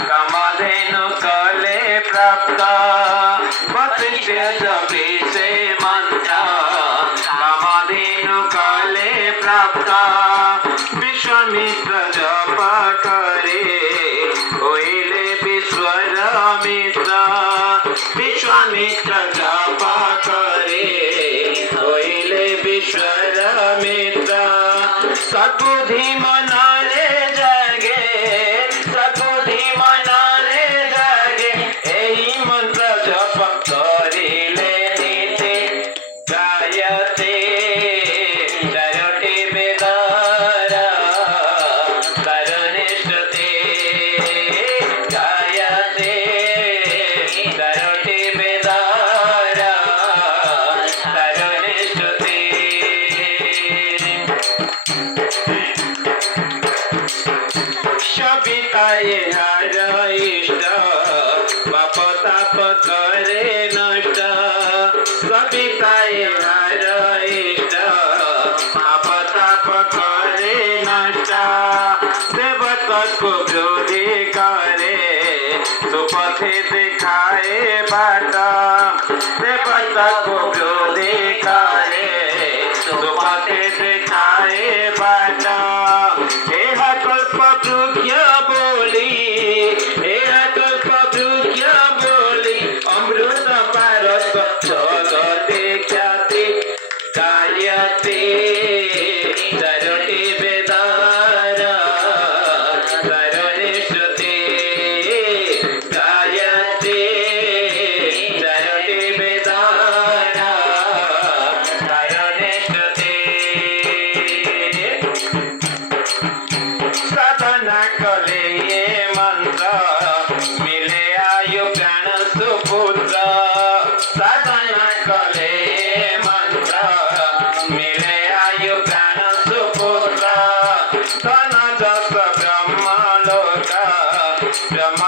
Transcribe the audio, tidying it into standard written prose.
कामधेनु कले प्राप्त वसिष्ठे जपिसे मंत्र कामधेनु कले प्राप्त विश्वामित्र जप करे होइले विश्वामित्र विश्वामित्र जप करे होइले विश्वामित्र सद्बुद्धि मनरे जागे सद्बुद्धि मनरे जागे एही मंत्र जप करिले नीते गायते चारोटी बेदारा करनिष्ठते गायते चारोटी बेदारा करनिष्ठते शबिताये हर इष्ट पाप ताप करे नष्ट शबिताये हर इष्ट पाप ताप करे नष्ट देवतक को विरोधी करे सुपथे दिखाए बाट देवतक को विरोधी करे सुपथे दिखाए बाट एहा कल्प वृक्ष बोली एहा कल्प वृक्ष बोली अमृत पारस जगते ख्याति गायते चारोटी बेदारा करनिष्ठते गायते चारोटी बेदारा करनिष्ठते साधना कले ये मंत्र मिले आयु प्राण सुपुत्र साधना कले ये मंत्र मिले आयु प्राण सुपुत्र धन जस ब्रह्म लोक ब्रह्म